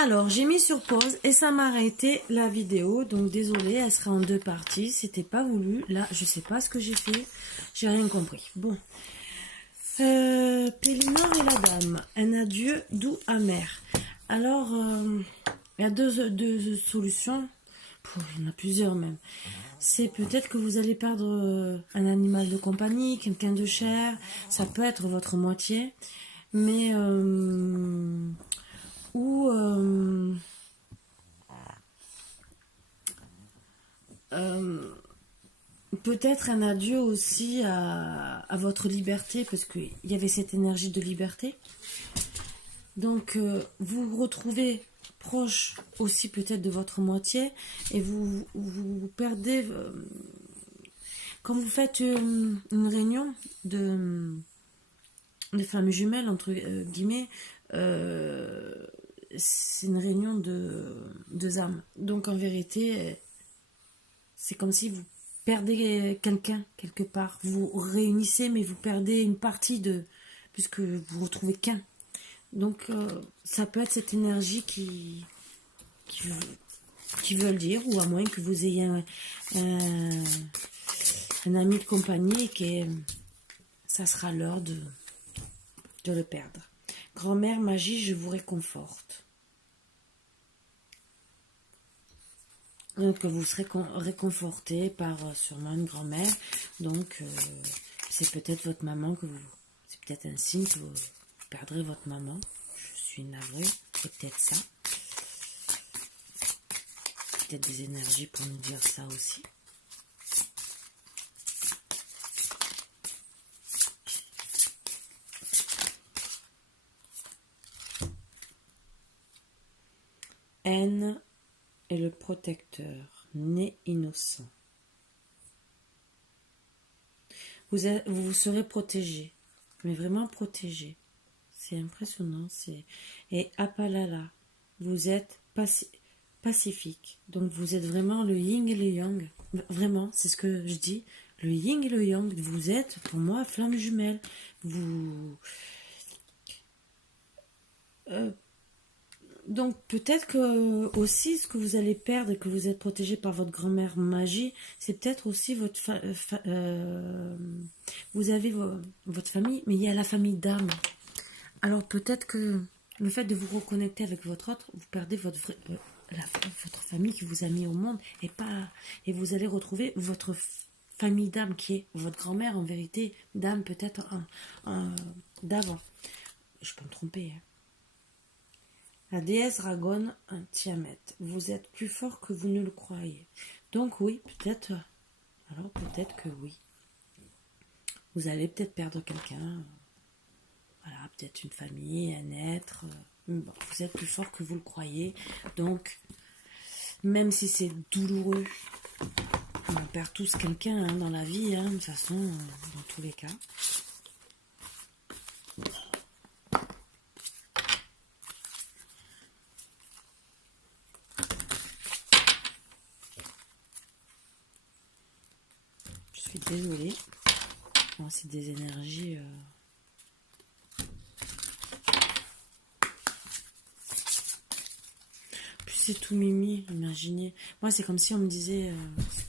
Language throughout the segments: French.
Alors, j'ai mis sur pause et ça m'a arrêté la vidéo. Donc, désolée, elle sera en deux parties. C'était pas voulu. Là, je sais pas ce que j'ai fait. J'ai rien compris. Bon. Pélinor et la dame. Un adieu doux amer. Alors, il y a deux solutions. Il y en a plusieurs même. C'est peut-être que vous allez perdre un animal de compagnie, quelqu'un de cher. Ça peut être votre moitié. Mais... ou... peut-être un adieu aussi à votre liberté, parce qu'il y avait cette énergie de liberté. Donc, vous vous retrouvez proche aussi peut-être de votre moitié, et vous perdez... quand vous faites une réunion de femmes jumelles, entre guillemets, c'est une réunion de âmes. Donc, en vérité, c'est comme si vous perdez quelqu'un quelque part. Vous réunissez, mais vous perdez une partie de... puisque vous retrouvez qu'un. Donc, ça peut être cette énergie qui veut le dire, ou à moins que vous ayez un ami de compagnie et que ça sera l'heure de le perdre. Grand-mère magie, je vous réconforte. Donc, vous serez réconforté par sûrement une grand-mère. Donc, c'est peut-être votre maman que vous... C'est peut-être un signe que vous perdrez votre maman. Je suis navrée. C'est peut-être ça. Peut-être des énergies pour nous dire ça aussi. Haine est le protecteur, né innocent. Vous serez protégé, mais vraiment protégé. C'est impressionnant. Et Apalala, vous êtes pacifique. Donc vous êtes vraiment le yin et le yang. Vraiment, c'est ce que je dis. Le yin et le yang. Vous êtes, pour moi, flamme jumelle. Donc peut-être que aussi ce que vous allez perdre et que vous êtes protégé par votre grand-mère magie, c'est peut-être aussi votre vous avez votre famille, mais il y a la famille d'âme. Alors peut-être que le fait de vous reconnecter avec votre autre, vous perdez votre famille qui vous a mis au monde et vous allez retrouver votre famille d'âme qui est votre grand-mère en vérité, d'âme peut-être d'avant. Je peux me tromper. Hein. La déesse Ragon, un Tiamat. Vous êtes plus fort que vous ne le croyez. Donc oui, peut-être. Alors peut-être que oui. Vous allez peut-être perdre quelqu'un. Voilà, peut-être une famille, un être. Bon, vous êtes plus fort que vous le croyez. Donc, même si c'est douloureux, on perd tous quelqu'un dans la vie, de toute façon, dans tous les cas. Je suis désolée. Bon, c'est des énergies... C'est tout mimi, imaginez. Moi, c'est comme si on me disait,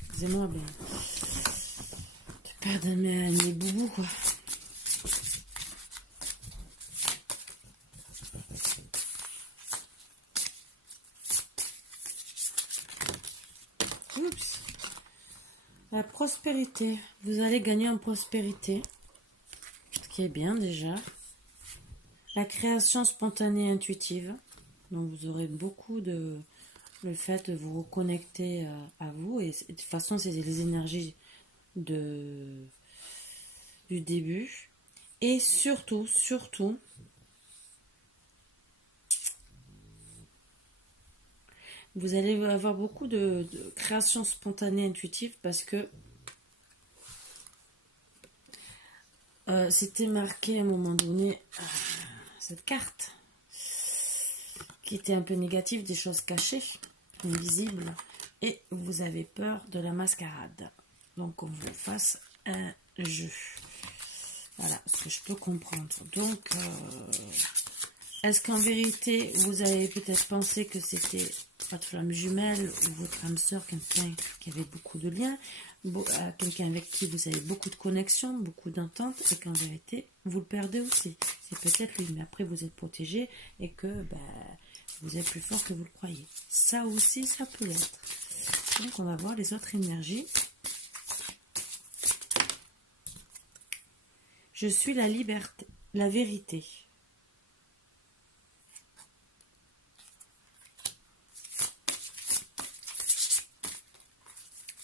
excusez-moi, de perdre mes boubous, quoi. Oups. La prospérité. Vous allez gagner en prospérité. Ce qui est bien, déjà. La création spontanée et intuitive. Donc, vous aurez beaucoup de... Le fait de vous reconnecter à vous. Et de toute façon, c'est les énergies du début. Et surtout, vous allez avoir beaucoup de création spontanée intuitive parce que c'était marqué à un moment donné cette carte qui était un peu négative, des choses cachées, invisibles, et vous avez peur de la mascarade. Donc qu'on vous fasse un jeu. Voilà ce que je peux comprendre. Donc Est-ce qu'en vérité, vous avez peut-être pensé que c'était votre flamme jumelle ou votre âme sœur, quelqu'un qui avait beaucoup de liens, quelqu'un avec qui vous avez beaucoup de connexions, beaucoup d'ententes, et qu'en vérité, vous le perdez aussi. C'est peut-être lui, mais après vous êtes protégé et que vous êtes plus fort que vous le croyez. Ça aussi, ça peut être. Donc on va voir les autres énergies. Je suis la liberté, la vérité.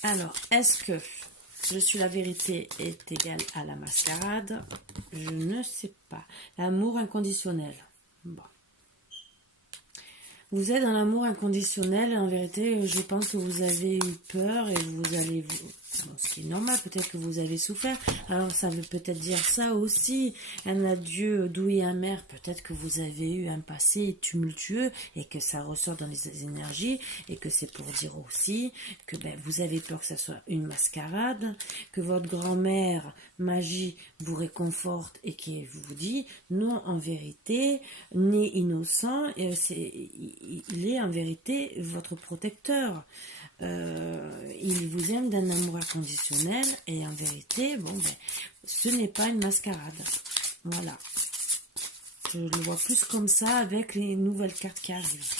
Alors, est-ce que je suis la vérité est égal à la mascarade? Je ne sais pas. L'amour inconditionnel. Bon. Vous êtes dans l'amour inconditionnel et en vérité, je pense que vous avez eu peur et vous allez... Bon, ce qui est normal, peut-être que vous avez souffert. Alors, ça veut peut-être dire ça aussi. Un adieu doux et amer. Peut-être que vous avez eu un passé tumultueux et que ça ressort dans les énergies et que c'est pour dire aussi que vous avez peur que ça soit une mascarade, que votre grand-mère magie vous réconforte et qui vous dit non, en vérité, né innocent, il est en vérité votre protecteur. Il vous aime d'un amour inconditionnel et en vérité, ce n'est pas une mascarade. Voilà. Je le vois plus comme ça avec les nouvelles cartes qui arrivent.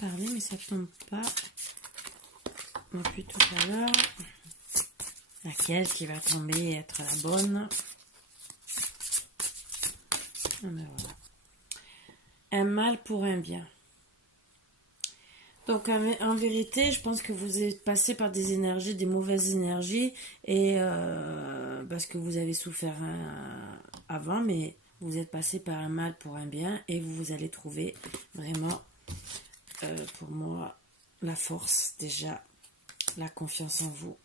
Parler mais ça tombe pas depuis tout à l'heure. Laquelle qui va tomber et être la bonne? Voilà. Un mal pour un bien. Donc en vérité, je pense que vous êtes passé par des énergies, des mauvaises énergies, et parce que vous avez souffert avant, mais vous êtes passé par un mal pour un bien, et vous allez trouver vraiment pour moi, la force déjà, la confiance en vous,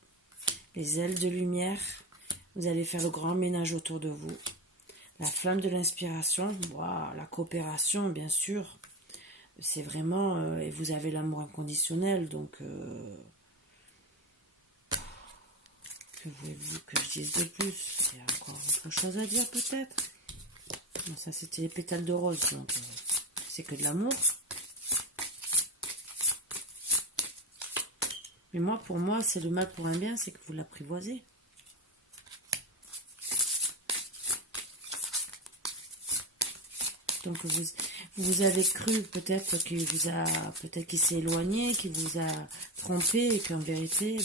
les ailes de lumière, vous allez faire le grand ménage autour de vous, la flamme de l'inspiration, la coopération bien sûr, c'est vraiment, et vous avez l'amour inconditionnel, donc que voulez-vous que je dise de plus? Il y a encore autre chose à dire peut-être? Non, ça c'était les pétales de rose, donc c'est que de l'amour. Mais moi, pour moi, c'est le mal pour un bien, c'est que vous l'apprivoisez. Donc vous avez cru peut-être qu'il s'est éloigné, qu'il vous a trompé et qu'en vérité,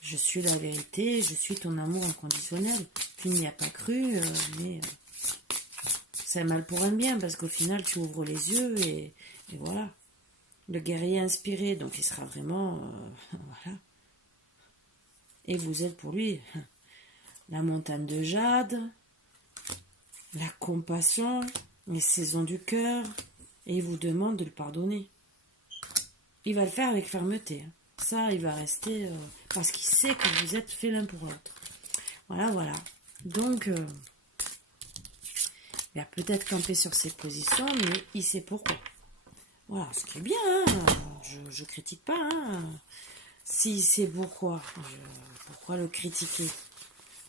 je suis la vérité, je suis ton amour inconditionnel. Tu n'y as pas cru, mais c'est un mal pour un bien parce qu'au final tu ouvres les yeux et voilà. Le guerrier inspiré, donc il sera vraiment... voilà. Et vous êtes pour lui la montagne de jade, la compassion, les saisons du cœur, et il vous demande de le pardonner. Il va le faire avec fermeté. Ça, il va rester... parce qu'il sait que vous êtes fait l'un pour l'autre. Voilà. Donc, il va peut-être camper sur ses positions, mais il sait pourquoi. Voilà, ce qui est bien, hein. Je critique pas. Hein. Si c'est pourquoi le critiquer?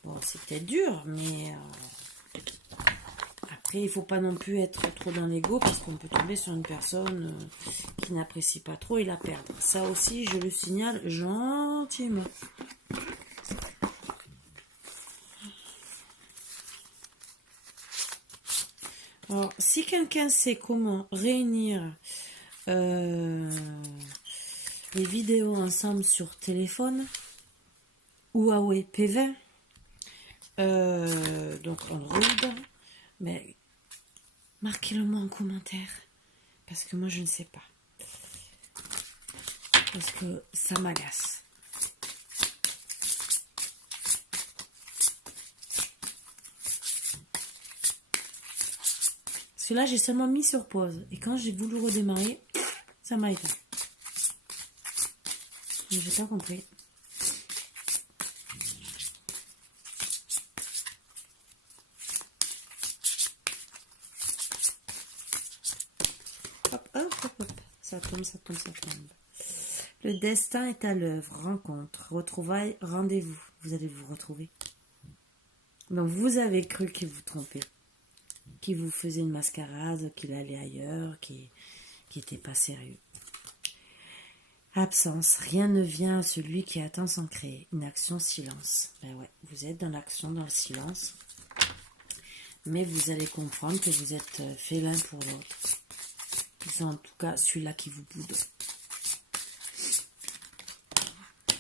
Bon, c'est peut-être dur, mais après, il faut pas non plus être trop dans l'ego parce qu'on peut tomber sur une personne qui n'apprécie pas trop et la perdre. Ça aussi, je le signale gentiment. Alors, si quelqu'un sait comment réunir les vidéos ensemble sur téléphone, Huawei P20, donc Android, mais marquez-le moi en commentaire, parce que moi je ne sais pas, parce que ça m'agace. que là, j'ai seulement mis sur pause. Et quand j'ai voulu redémarrer, ça m'a éteint. Mais j'ai pas compris. Hop, hop, hop, hop. Ça tombe, ça tombe, ça tombe. Le destin est à l'œuvre. Rencontre, retrouvailles, rendez-vous. Vous allez vous retrouver. Donc vous avez cru qu'il vous trompait, qu'il vous faisait une mascarade, qu'il allait ailleurs, qu'il n'était pas sérieux. Absence, rien ne vient à celui qui attend sans créer. Inaction, silence. Ben ouais, vous êtes dans l'action, dans le silence. Mais vous allez comprendre que vous êtes fait l'un pour l'autre. C'est en tout cas celui-là qui vous boude.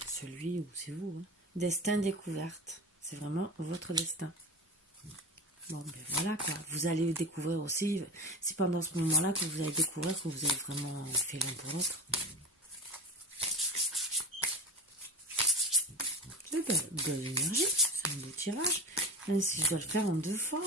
Celui où c'est vous. Hein. Destin découverte. C'est vraiment votre destin. Bon, ben voilà quoi. Vous allez découvrir aussi. C'est pendant ce moment-là que vous allez découvrir que vous avez vraiment fait l'un pour l'autre. C'est de l'énergie. C'est un beau tirage. Même si je dois le faire en 2 fois.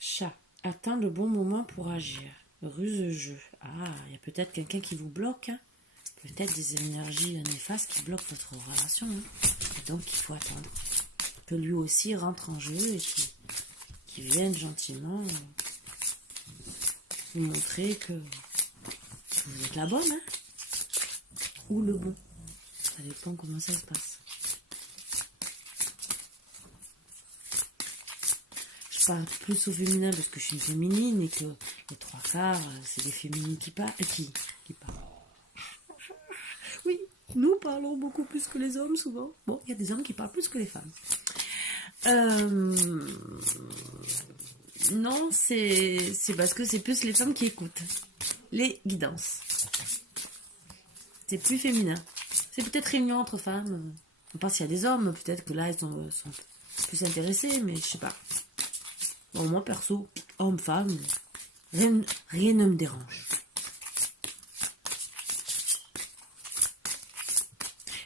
Chat, attends le bon moment pour agir. Ruse-jeu. Ah, il y a peut-être quelqu'un qui vous bloque. Hein. Peut-être des énergies néfastes qui bloquent votre relation. Hein. Et donc, il faut attendre que lui aussi rentre en jeu et qu'il vienne gentiment vous montrer que vous êtes la bonne. Hein. Ou le bon. Ça dépend comment ça se passe. Je parle plus au féminin parce que je suis une féminine et que les 3/4, c'est des féminines qui parlent. Qui parlent. Oui, nous parlons beaucoup plus que les hommes souvent. Bon, il y a des hommes qui parlent plus que les femmes. Non, c'est parce que c'est plus les femmes qui écoutent. Les guidances. C'est plus féminin. C'est peut-être réunion entre femmes. On pense qu'il y a des hommes, peut-être que là, ils sont plus intéressés, mais je sais pas. Bon, moi, perso, homme, femme, rien ne me dérange.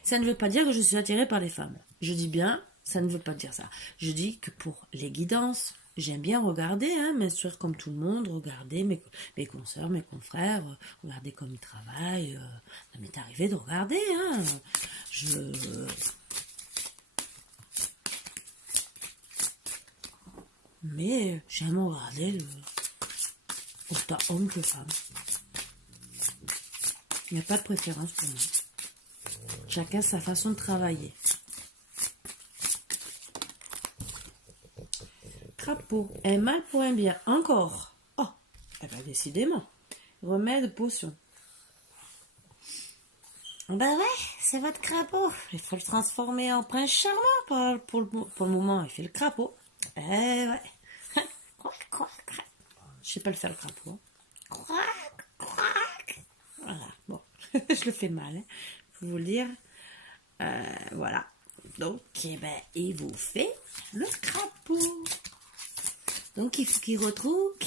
Ça ne veut pas dire que je suis attirée par les femmes. Je dis bien, ça ne veut pas dire ça. Je dis que pour les guidances, j'aime bien regarder, hein, m'instruire comme tout le monde, regarder mes consoeurs, mes confrères, regarder comme ils travaillent. Ça m'est arrivé de regarder, hein. Mais j'aime regarder autant homme que femme. Il n'y a pas de préférence pour moi. Chacun sa façon de travailler. Crapaud, un mal pour un bien. Encore. Oh, eh ben décidément. Remède, potion. Ben ouais, c'est votre crapaud. Il faut le transformer en prince charmant pour le moment. Il fait le crapaud. Eh ouais. Croac, croac, croac. Je sais pas le faire le crapaud. Croac, croac. Voilà, bon. Je le fais mal, hein. Faut vous le dire. Voilà. Donc, eh ben, il vous fait le crapaud. Donc, il faut qu'il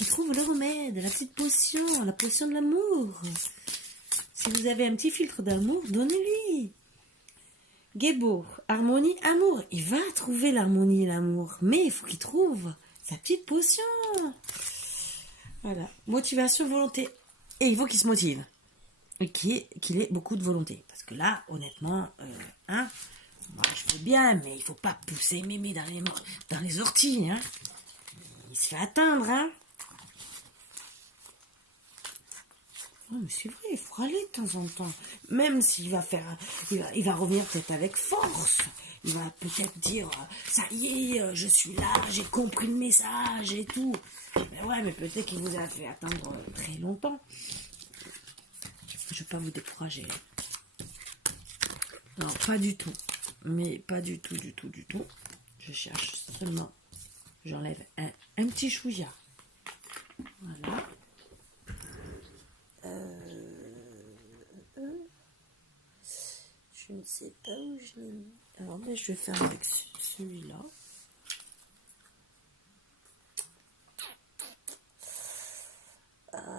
trouve le remède, la petite potion, la potion de l'amour. Si vous avez un petit filtre d'amour, donnez-lui. Guébo, harmonie, amour. Il va trouver l'harmonie et l'amour, mais il faut qu'il trouve sa petite potion. Voilà. Motivation, volonté. Et il faut qu'il se motive. Et qu'il ait beaucoup de volonté. Parce que là, honnêtement, hein, moi, je veux bien, mais il faut pas pousser mémé dans les orties, hein. Il se fait atteindre, hein. Non, mais c'est vrai, il faut aller de temps en temps. Même s'il va il va revenir peut-être avec force. Il va peut-être dire, ça y est, je suis là, j'ai compris le message et tout. Mais ouais, mais peut-être qu'il vous a fait attendre très longtemps. Je ne vais pas vous décourager. Non, pas du tout. Mais pas du tout, du tout, du tout. Je cherche seulement. J'enlève un petit chouïa. Voilà. Je ne sais pas où je l'ai mis. Alors, ben, je vais faire avec celui-là.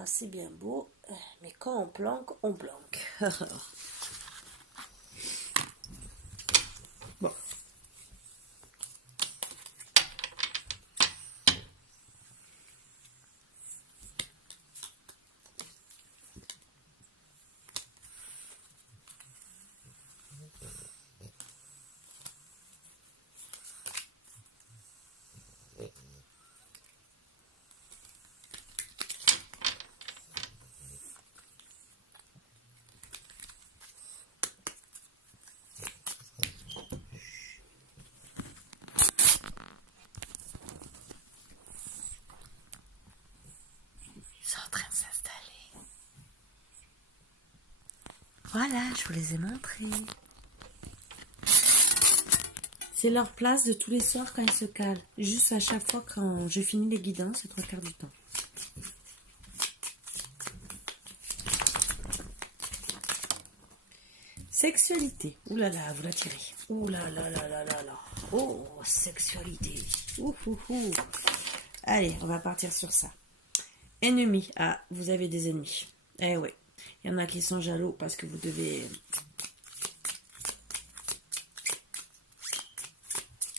c'est bien beau, mais quand on planque, on planque. Bon. Voilà, je vous les ai montrés. C'est leur place de tous les soirs quand ils se calent. Juste à chaque fois quand je finis les guidances, c'est 3/4 du temps. Sexualité. Ouh là là, vous la tirez. Ouh là là là là là là. Oh, sexualité. Ouh ouh ouh. Allez, on va partir sur ça. Ennemis. Ah, vous avez des ennemis. Eh oui. Il y en a qui sont jaloux parce que vous devez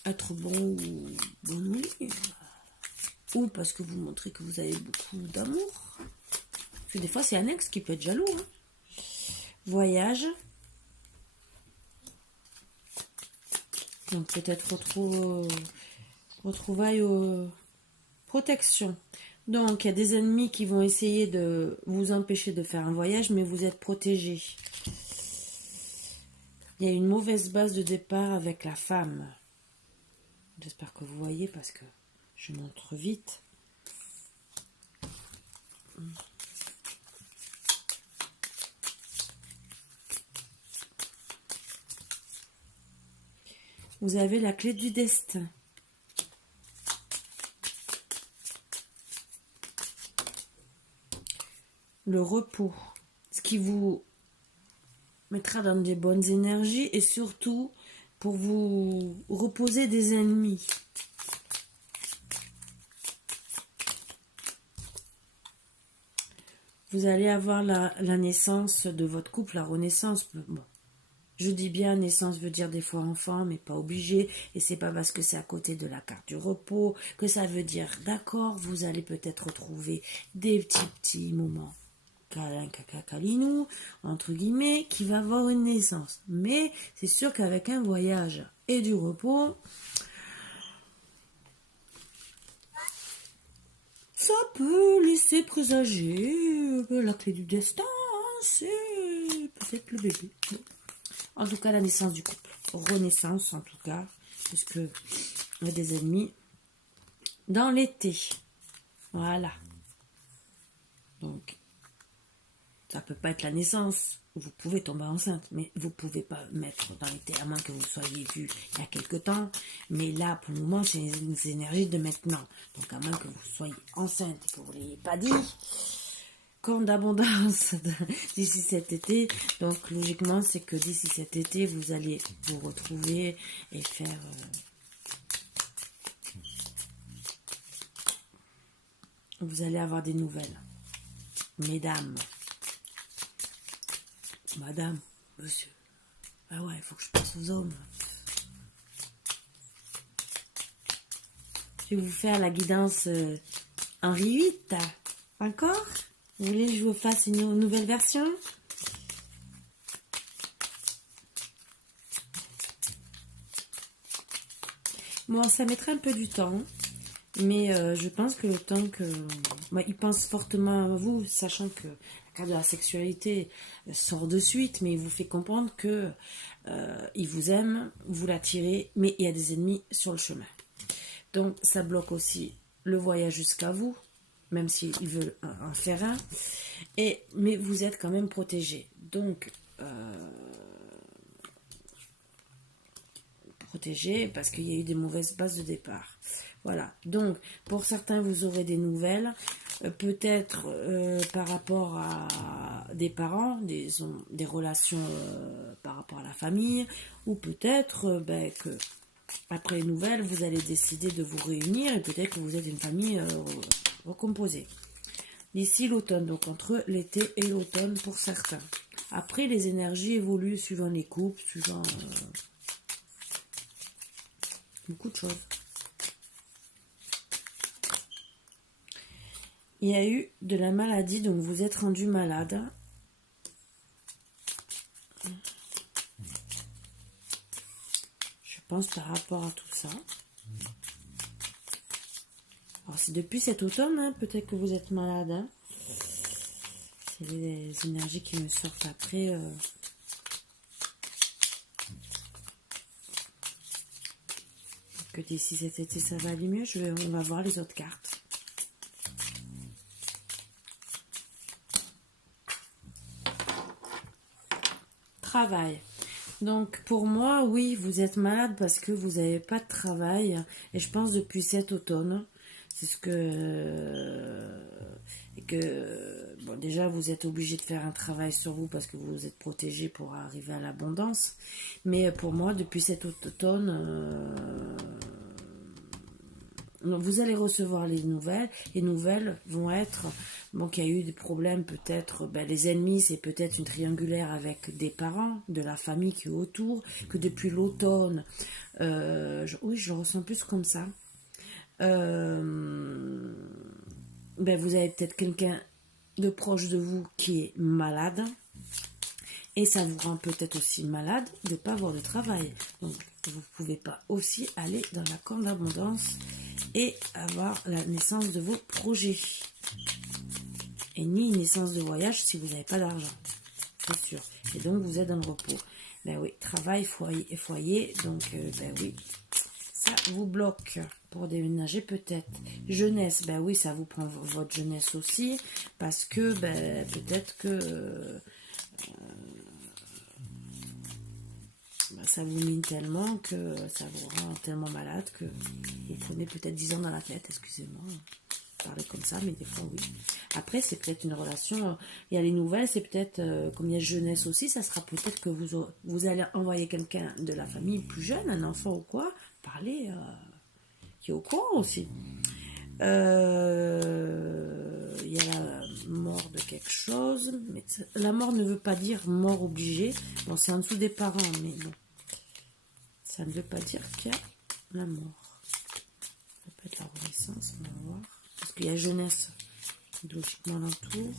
être bon ou bon oui. Ou parce que vous montrez que vous avez beaucoup d'amour. Parce que des fois, c'est un ex qui peut être jaloux. Hein. Voyage. Donc peut-être retrouvailles protection. Donc il y a des ennemis qui vont essayer de vous empêcher de faire un voyage, mais vous êtes protégé. Il y a une mauvaise base de départ avec la femme. J'espère que vous voyez parce que je montre vite. Vous avez la clé du destin. Le repos. Ce qui vous mettra dans des bonnes énergies et surtout pour vous reposer des ennemis. Vous allez avoir la naissance de votre couple, la renaissance. Bon. Je dis bien naissance veut dire des fois enfant, mais pas obligé. Et c'est pas parce que c'est à côté de la carte du repos que ça veut dire d'accord, vous allez peut-être retrouver des petits moments câlin, caca, calinou, entre guillemets, qui va avoir une naissance. Mais c'est sûr qu'avec un voyage et du repos, ça peut laisser présager la clé du destin, c'est peut-être le bébé. En tout cas, la naissance du couple. Renaissance, en tout cas, puisque il y a des ennemis dans l'été. Voilà. Donc, ça peut pas être la naissance. Vous pouvez tomber enceinte, mais vous pouvez pas mettre dans l'été, à moins que vous soyez vu il y a quelque temps. Mais là, pour le moment, c'est les énergies de maintenant. Donc, à moins que vous soyez enceinte et que vous ne l'ayez pas dit, comme d'abondance d'ici cet été. Donc, logiquement, c'est que d'ici cet été, vous allez vous retrouver et faire... vous allez avoir des nouvelles. Mesdames. Madame, monsieur. Ah ouais, il faut que je passe aux hommes. Je vais vous faire la guidance Henri VIII. Encore? Vous voulez que je vous fasse une nouvelle version? Bon, ça mettrait un peu du temps. Mais je pense que le temps que... il pense fortement à vous, sachant que la carte de la sexualité sort de suite, mais il vous fait comprendre que il vous aime, vous l'attirez, mais il y a des ennemis sur le chemin. Donc ça bloque aussi le voyage jusqu'à vous, même s'il veut en faire un, mais vous êtes quand même protégé. Donc... protégé parce qu'il y a eu des mauvaises bases de départ. Voilà, donc pour certains vous aurez des nouvelles, peut-être par rapport à des parents, des relations par rapport à la famille, ou peut-être que après les nouvelles vous allez décider de vous réunir et peut-être que vous êtes une famille recomposée. d'ici l'automne, donc entre l'été et l'automne pour certains. Après, les énergies évoluent suivant les couples, suivant beaucoup de choses. Il y a eu de la maladie, donc vous êtes rendu malade. Je pense par rapport à tout ça. Alors c'est depuis cet automne, hein, peut-être que vous êtes malade. Hein. C'est les énergies qui me sortent après. Que d'ici cet été ça va aller mieux. On va voir les autres cartes. Travail. Donc pour moi, oui, vous êtes malade parce que vous n'avez pas de travail. Et je pense depuis cet automne. C'est ce que bon, déjà vous êtes obligé de faire un travail sur vous parce que vous êtes protégé pour arriver à l'abondance. Mais pour moi, depuis cet automne, vous allez recevoir les nouvelles. Les nouvelles vont être bon, qu'il y a eu des problèmes, peut-être les ennemis, c'est peut-être une triangulaire avec des parents, de la famille qui est autour, que depuis l'automne, oui, je le ressens plus comme ça. Vous avez peut-être quelqu'un de proche de vous qui est malade et ça vous rend peut-être aussi malade de ne pas avoir de travail. Donc vous ne pouvez pas aussi aller dans la corne d'abondance et avoir la naissance de vos projets. Et ni une naissance de voyage si vous n'avez pas d'argent, c'est sûr. Et donc vous êtes dans le repos. Ben oui, travail, foyer, foyer, donc oui, ça vous bloque pour déménager peut-être. Jeunesse, ben oui, ça vous prend votre jeunesse aussi, parce que peut-être que ça vous mine tellement que ça vous rend tellement malade que vous prenez peut-être 10 ans dans la tête, excusez-moi. Parler comme ça, mais des fois oui. Après, c'est peut-être une relation. Il y a les nouvelles, c'est peut-être comme il y a jeunesse aussi, ça sera peut-être que vous allez envoyer quelqu'un de la famille plus jeune, un enfant ou quoi, parler qui est au courant aussi. Il y a la mort de quelque chose, mais la mort ne veut pas dire mort obligée. Bon, c'est en dessous des parents, mais bon, ça ne veut pas dire qu'il y a la mort. Ça peut être la renaissance, on va voir. Parce qu'il y a jeunesse qui logiquement l'entoure.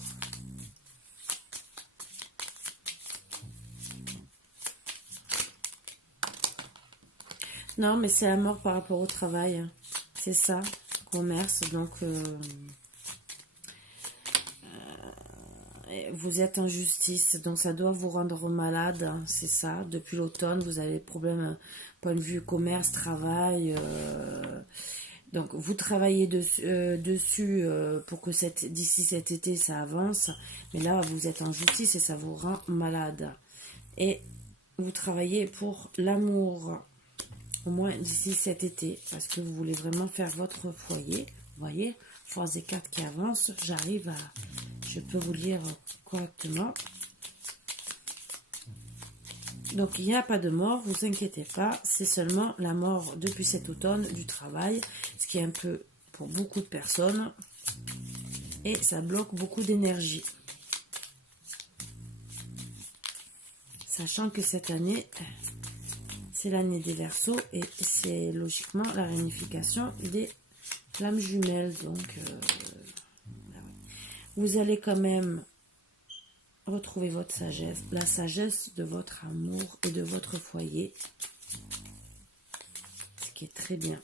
Non, mais c'est la mort par rapport au travail. C'est ça, commerce. Donc, vous êtes en justice. Donc, ça doit vous rendre malade. C'est ça. Depuis l'automne, vous avez des problèmes, point de vue commerce, travail. Donc, vous travaillez dessus pour que d'ici cet été, ça avance. Mais là, vous êtes en justice et ça vous rend malade. Et vous travaillez pour l'amour, au moins d'ici cet été, parce que vous voulez vraiment faire votre foyer. Vous voyez, force des cartes qui avancent, je peux vous lire correctement. Donc, il n'y a pas de mort, vous inquiétez pas, c'est seulement la mort depuis cet automne du travail, ce qui est un peu pour beaucoup de personnes, et ça bloque beaucoup d'énergie. Sachant que cette année, c'est l'année des Verseaux, et c'est logiquement la réunification des flammes jumelles, donc vous allez quand même retrouver votre sagesse, la sagesse de votre amour et de votre foyer, ce qui est très bien.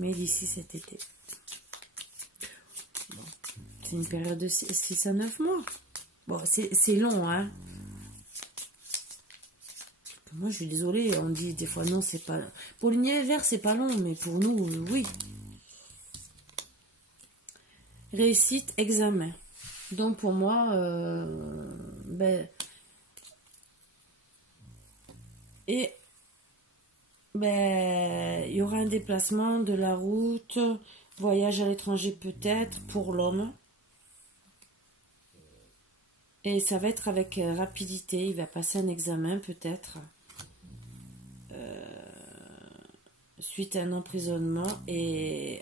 Mais d'ici cet été. Bon, c'est une période de 6 à 9 mois. Bon, c'est long, hein. Moi, je suis désolée, on dit des fois non, c'est pas... Pour l'univers, c'est pas long, mais pour nous, oui. Réussite, examen. Donc pour moi, il y aura un déplacement de la route, voyage à l'étranger peut-être pour l'homme. Et ça va être avec rapidité, il va passer un examen peut-être. suite à un emprisonnement et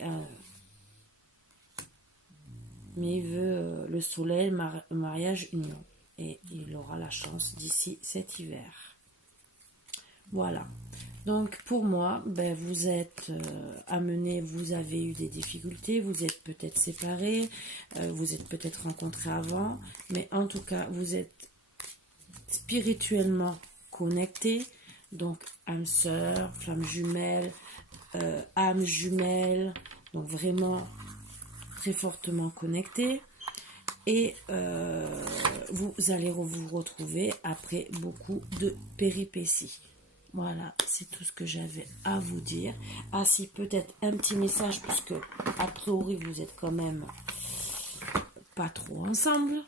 mais il veut le soleil, mariage, union. Et il aura la chance d'ici cet hiver. Voilà. Donc pour moi, ben, vous êtes amenés, vous avez eu des difficultés, vous êtes peut-être séparés, vous êtes peut-être rencontrés avant, mais en tout cas, vous êtes spirituellement connectés. Donc âme sœur, flamme jumelle, âme jumelle, donc vraiment très fortement connectés. Et vous allez vous retrouver après beaucoup de péripéties. Voilà, c'est tout ce que j'avais à vous dire. Ah si, peut-être un petit message, puisque a priori vous êtes quand même pas trop ensemble,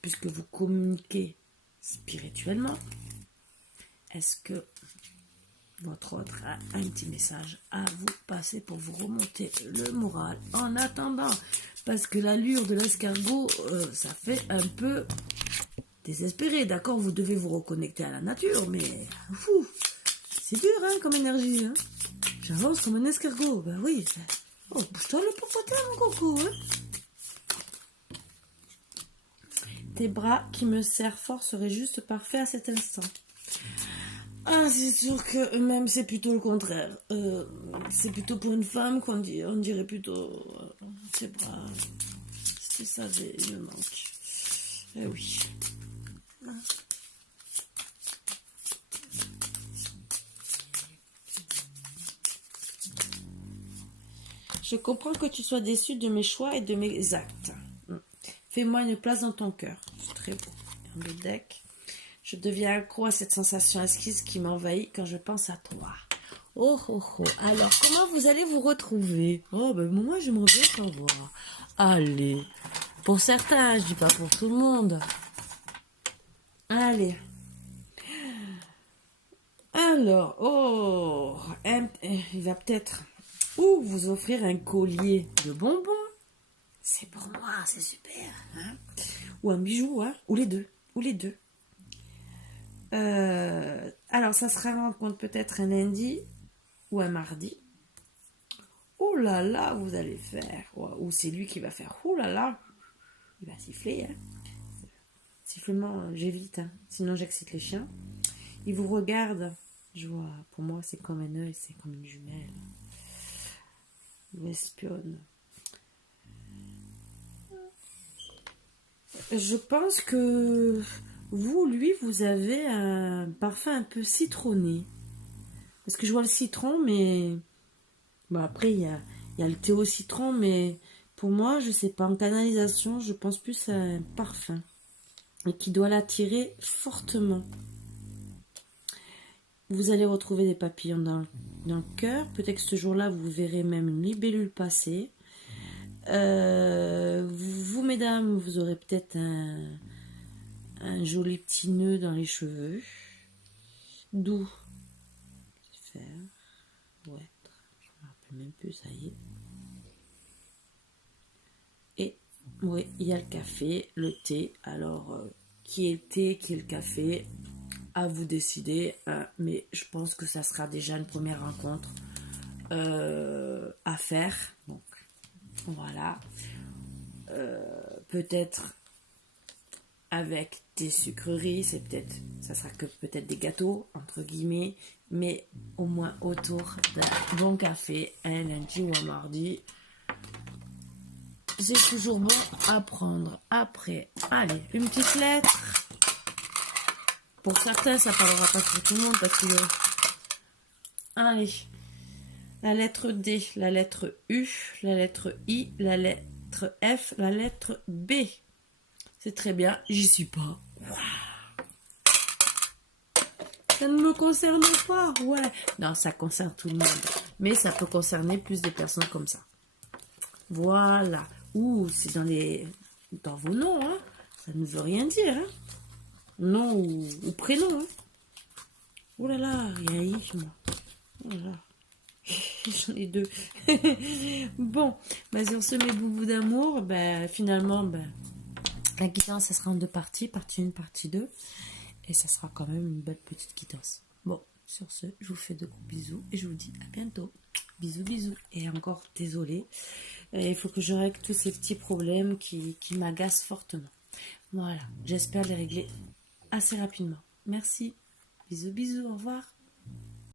puisque vous communiquez spirituellement. Est-ce que votre autre a un petit message à vous passer pour vous remonter le moral en attendant? Parce que l'allure de l'escargot, ça fait un peu désespéré. D'accord, vous devez vous reconnecter à la nature, mais fou, c'est dur hein, comme énergie. Hein. J'avance comme un escargot, ben oui. Oh, bouge-toi le popotin, mon coco. Hein. Tes bras qui me serrent fort seraient juste parfaits à cet instant. Ah, c'est sûr que même c'est plutôt le contraire. C'est plutôt pour une femme qu'on dit, on dirait plutôt ses bras. Si tu savais, il me manque. Eh oui. Je comprends que tu sois déçu de mes choix et de mes actes. Fais-moi une place dans ton cœur. C'est très beau. Un beau deck. Je deviens accro à cette sensation exquise qui m'envahit quand je pense à toi. Oh, oh, oh. Alors, comment vous allez vous retrouver? Oh, ben moi, j'aimerais bien savoir. Allez. Pour certains, je dis pas pour tout le monde. Allez. Alors, oh, il va peut-être vous offrir un collier de bonbons. C'est pour moi, c'est super. Hein? Ou un bijou, hein? Ou les deux. Ou les deux. Alors, ça sera rencontre peut-être un lundi ou un mardi. Oh là là, vous allez faire. Ou c'est lui qui va faire. Oh là là. Il va siffler. Hein. Sifflement, j'évite. Hein. Sinon, j'excite les chiens. Il vous regarde. Je vois, pour moi, c'est comme un œil, c'est comme une jumelle. Il espionne. Je pense que vous, lui, vous avez un parfum un peu citronné. Parce que je vois le citron, mais... Bon, après, il y a le thé au citron, mais pour moi, je sais pas, en canalisation, je pense plus à un parfum. Et qui doit l'attirer fortement. Vous allez retrouver des papillons dans le cœur. Peut-être que ce jour-là, vous verrez même une libellule passer. Vous, mesdames, vous aurez peut-être un joli petit nœud dans les cheveux. Doux. Faire. Ouais. Je ne me rappelle même plus, ça y est. Et, oui, il y a le café, le thé. Alors, qui est le thé, qui est le café? À vous décider. Mais je pense que ça sera déjà une première rencontre à faire. Donc, voilà. Peut-être avec des sucreries, ça sera que peut-être des gâteaux entre guillemets, mais au moins autour d'un bon café un lundi ou un mardi. C'est toujours bon à prendre. Après, allez, une petite lettre. Pour certains, ça parlera pas pour tout le monde parce que allez, la lettre D, la lettre U, la lettre I, la lettre F, la lettre B. C'est très bien, j'y suis pas. Ça ne me concerne pas, ouais. Non, ça concerne tout le monde. Mais ça peut concerner plus des personnes comme ça. Voilà. Ouh, c'est dans vos noms, hein. Ça ne veut rien dire, hein. Nom ou prénom, hein. Oh là là, il y a I, moi. Oh là là. J'en ai deux. Bon, bah sur ce, mes boubous d'amour, bah finalement, bah, la guidance, ça sera en deux parties, partie 1, partie 2. Et ça sera quand même une belle petite guidance. Bon, Sur ce, je vous fais de gros bisous et je vous dis à bientôt. Bisous, bisous. Et encore, désolée. Il faut que je règle tous ces petits problèmes qui m'agacent fortement. Voilà, j'espère les régler assez rapidement. Merci. Bisous, bisous, au revoir.